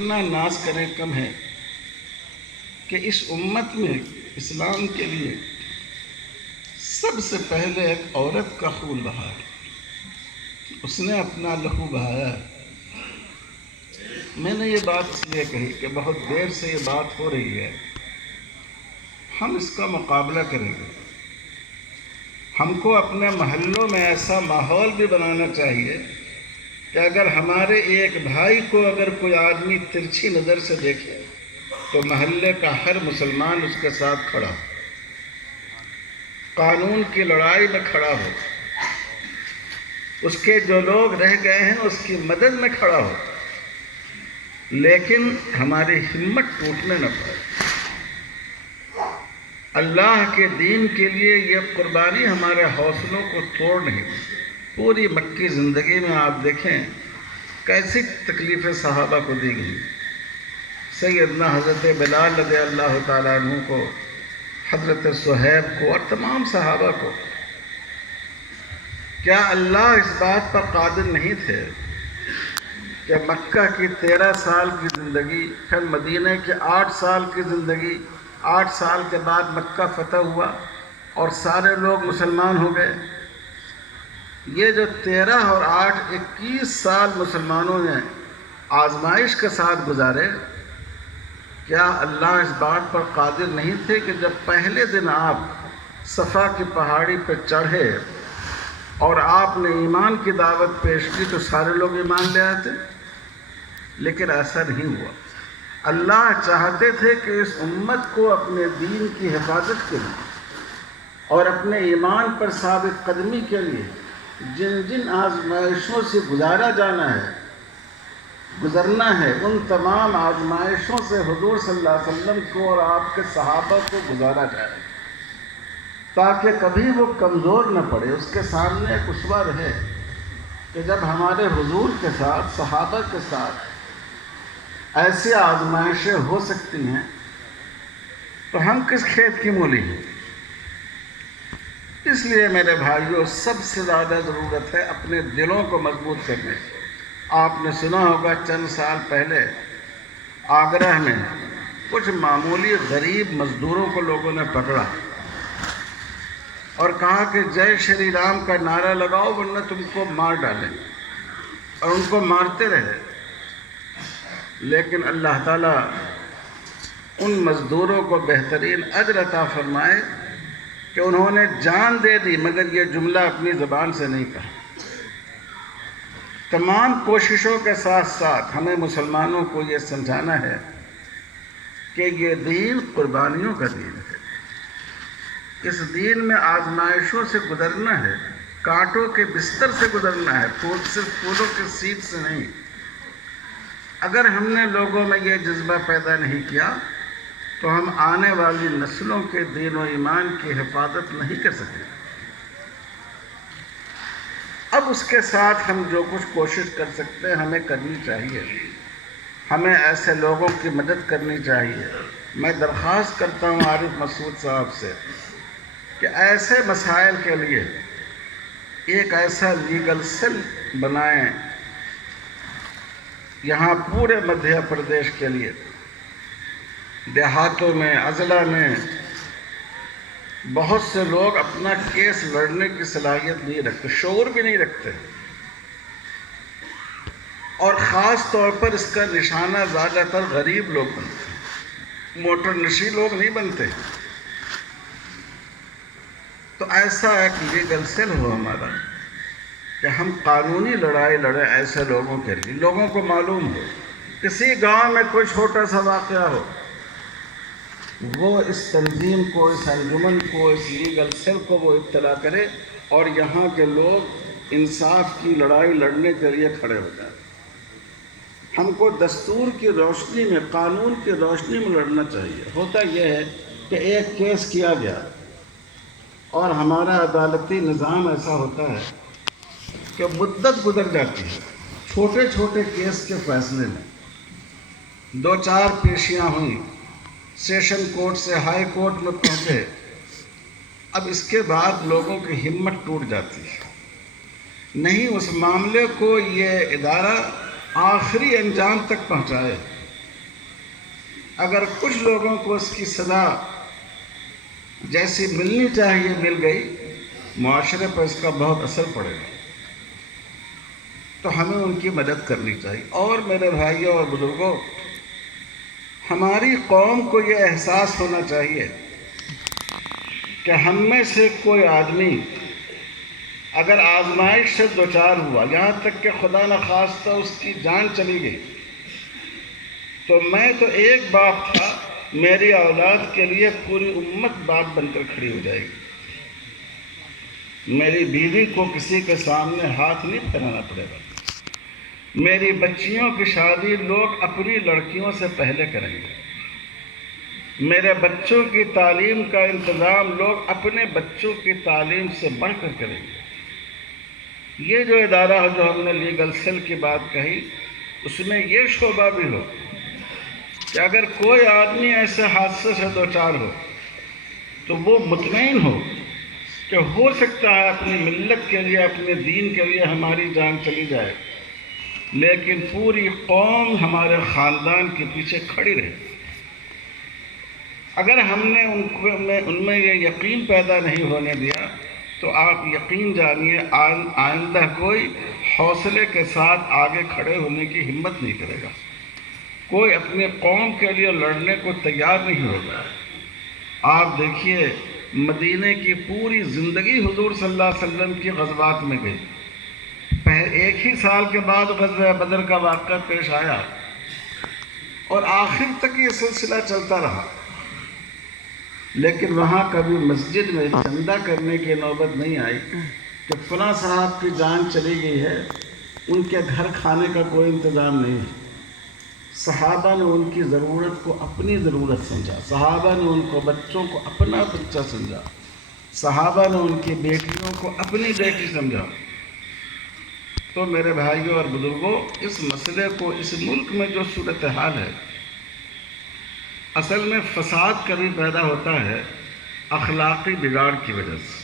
اتنا ناز کریں کم ہے کہ اس امت میں اسلام کے لیے سب سے پہلے ایک عورت کا خون بہا ہے، اس نے اپنا لہو بہایا ہے۔ میں نے یہ بات اس لیے کہی کہ بہت دیر سے یہ بات ہو رہی ہے، ہم اس کا مقابلہ کریں گے۔ ہم کو اپنے محلوں میں ایسا ماحول بھی بنانا چاہیے کہ اگر ہمارے ایک بھائی کو اگر کوئی آدمی ترچھی نظر سے دیکھے تو محلے کا ہر مسلمان اس کے ساتھ کھڑا ہو، قانون کی لڑائی میں کھڑا ہو، اس کے جو لوگ رہ گئے ہیں اس کی مدد میں کھڑا ہو، لیکن ہماری ہمت ٹوٹنے نہ پائے۔ اللہ کے دین کے لیے یہ قربانی ہمارے حوصلوں کو توڑ نہیں دی۔ پوری مکی زندگی میں آپ دیکھیں کیسی تکلیفیں صحابہ کو دی گئی۔ سیدنا حضرت بلال رضی اللہ تعالیٰ عنہ کو، حضرت صہیب کو اور تمام صحابہ کو، کیا اللہ اس بات پر قادر نہیں تھے کہ مکہ کی 13 سال کی زندگی، پھر مدینہ کی 8 سال کی زندگی، 8 سال کے بعد مکہ فتح ہوا اور سارے لوگ مسلمان ہو گئے؟ یہ جو 13 اور 8 21 سال مسلمانوں نے آزمائش کے ساتھ گزارے، کیا اللہ اس بات پر قادر نہیں تھے کہ جب پہلے دن آپ صفا کی پہاڑی پہ چڑھے اور آپ نے ایمان کی دعوت پیش کی تو سارے لوگ ایمان لے آتے؟ لیکن ایسا نہیں ہوا۔ اللہ چاہتے تھے کہ اس امت کو اپنے دین کی حفاظت کے لیے اور اپنے ایمان پر ثابت قدمی کے لیے جن جن آزمائشوں سے گزرنا ہے ان تمام آزمائشوں سے حضور صلی اللہ علیہ وسلم کو اور آپ کے صحابہ کو گزارا جائے، تاکہ کبھی وہ کمزور نہ پڑے، اس کے سامنے ایک اسوہ رہے کہ جب ہمارے حضور کے ساتھ، صحابہ کے ساتھ ایسی آزمائشیں ہو سکتی ہیں تو ہم کس کھیت کی مولی ہیں؟ اس لیے میرے بھائیوں، سب سے زیادہ ضرورت ہے اپنے دلوں کو مضبوط کرنے کی۔ آپ نے سنا ہوگا چند سال پہلے آگرہ میں کچھ معمولی غریب مزدوروں کو لوگوں نے پکڑا اور کہا کہ جے شری رام کا نعرہ لگاؤ ورنہ تم کو مار ڈالیں، اور ان کو مارتے رہے۔ لیکن اللہ تعالیٰ ان مزدوروں کو بہترین اجر عطا فرمائے کہ انہوں نے جان دے دی، مگر یہ جملہ اپنی زبان سے نہیں کہا۔ تمام کوششوں کے ساتھ ساتھ ہمیں مسلمانوں کو یہ سمجھانا ہے کہ یہ دین قربانیوں کا دین ہے۔ اس دین میں آزمائشوں سے گزرنا ہے، کانٹوں کے بستر سے گزرنا ہے، صرف پھولوں کے سیٹ سے نہیں۔ اگر ہم نے لوگوں میں یہ جذبہ پیدا نہیں کیا تو ہم آنے والی نسلوں کے دین و ایمان کی حفاظت نہیں کر سکیں۔ اب اس کے ساتھ ہم جو کچھ کوشش کر سکتے ہیں ہمیں کرنی چاہیے، ہمیں ایسے لوگوں کی مدد کرنی چاہیے۔ میں درخواست کرتا ہوں عارف مسعود صاحب سے کہ ایسے مسائل کے لیے ایک ایسا لیگل سیل بنائیں یہاں پورے مدھیہ پردیش کے لیے، دیہاتوں میں، اضلاع میں بہت سے لوگ اپنا کیس لڑنے کی صلاحیت نہیں رکھتے، شعور بھی نہیں رکھتے، اور خاص طور پر اس کا نشانہ زیادہ تر غریب لوگ بنتے ہیں، موٹر نشی لوگ نہیں بنتے۔ تو ایسا ایک لیگل سیل ہو ہمارا کہ ہم قانونی لڑائی لڑیں ایسے لوگوں کے لیے۔ لوگوں کو معلوم ہو، کسی گاؤں میں کوئی چھوٹا سا واقعہ ہو، وہ اس تنظیم کو، اس انجمن کو، اس لیگل سیل کو وہ اطلاع کرے اور یہاں کے لوگ انصاف کی لڑائی لڑنے کے لیے کھڑے ہو جائیں۔ ہم کو دستور کی روشنی میں، قانون کی روشنی میں لڑنا چاہیے۔ ہوتا یہ ہے کہ ایک کیس کیا گیا اور ہمارا عدالتی نظام ایسا ہوتا ہے کہ مدت گزر جاتی ہے، چھوٹے چھوٹے کیس کے فیصلے میں 2-4 پیشیاں ہوئیں، سیشن کورٹ سے ہائی کورٹ میں پہنچے، اب اس کے بعد لوگوں کی ہمت ٹوٹ جاتی ہے، نہیں اس معاملے کو یہ ادارہ آخری انجام تک پہنچائے۔ اگر کچھ لوگوں کو اس کی سزا جیسی ملنی چاہیے مل گئی، معاشرے پر اس کا بہت اثر پڑے گا، تو ہمیں ان کی مدد کرنی چاہیے۔ اور میرے بھائیوں اور بزرگوں، ہماری قوم کو یہ احساس ہونا چاہیے کہ ہم میں سے کوئی آدمی اگر آزمائش سے دوچار ہوا، یہاں تک کہ خدا نخواستہ اس کی جان چلی گئی، تو میں تو ایک باپ تھا، میری اولاد کے لیے پوری امت باپ بن کر کھڑی ہو جائے گی۔ میری بیوی کو کسی کے سامنے ہاتھ نہیں پھیلانا پڑے گا، میری بچیوں کی شادی لوگ اپنی لڑکیوں سے پہلے کریں گے، میرے بچوں کی تعلیم کا انتظام لوگ اپنے بچوں کی تعلیم سے بڑھ کر کریں گے۔ یہ جو ادارہ جو ہم نے لیگل سیل کی بات کہی، اس میں یہ شعبہ بھی ہو کہ اگر کوئی آدمی ایسے حادثے سے دوچار ہو تو وہ مطمئن ہو کہ ہو سکتا ہے اپنی ملت کے لیے، اپنے دین کے لیے ہماری جان چلی جائے، لیکن پوری قوم ہمارے خاندان کے پیچھے کھڑی رہے۔ اگر ہم نے ان میں یہ یقین پیدا نہیں ہونے دیا تو آپ یقین جانیے آئندہ کوئی حوصلے کے ساتھ آگے کھڑے ہونے کی ہمت نہیں کرے گا، کوئی اپنے قوم کے لیے لڑنے کو تیار نہیں ہوگا۔ آپ دیکھیے مدینے کی پوری زندگی حضور صلی اللہ علیہ وسلم کی غزوات میں گئی، ایک ہی سال کے بعد غزوہ بدر کا واقعہ پیش آیا اور آخر تک یہ سلسلہ چلتا رہا، لیکن وہاں کبھی مسجد میں چندہ کرنے کی نوبت نہیں آئی کہ فلاں صاحب کی جان چلی گئی ہے، ان کے گھر کھانے کا کوئی انتظام نہیں ہے۔ صحابہ نے ان کی ضرورت کو اپنی ضرورت سمجھا، صحابہ نے ان کو بچوں کو اپنا بچہ سمجھا، صحابہ نے ان کی بیٹیوں کو اپنی بیٹی سمجھا۔ تو میرے بھائیوں اور بزرگوں، اس مسئلے کو اس ملک میں جو صورتحال ہے، اصل میں فساد کبھی پیدا ہوتا ہے اخلاقی بگاڑ کی وجہ سے۔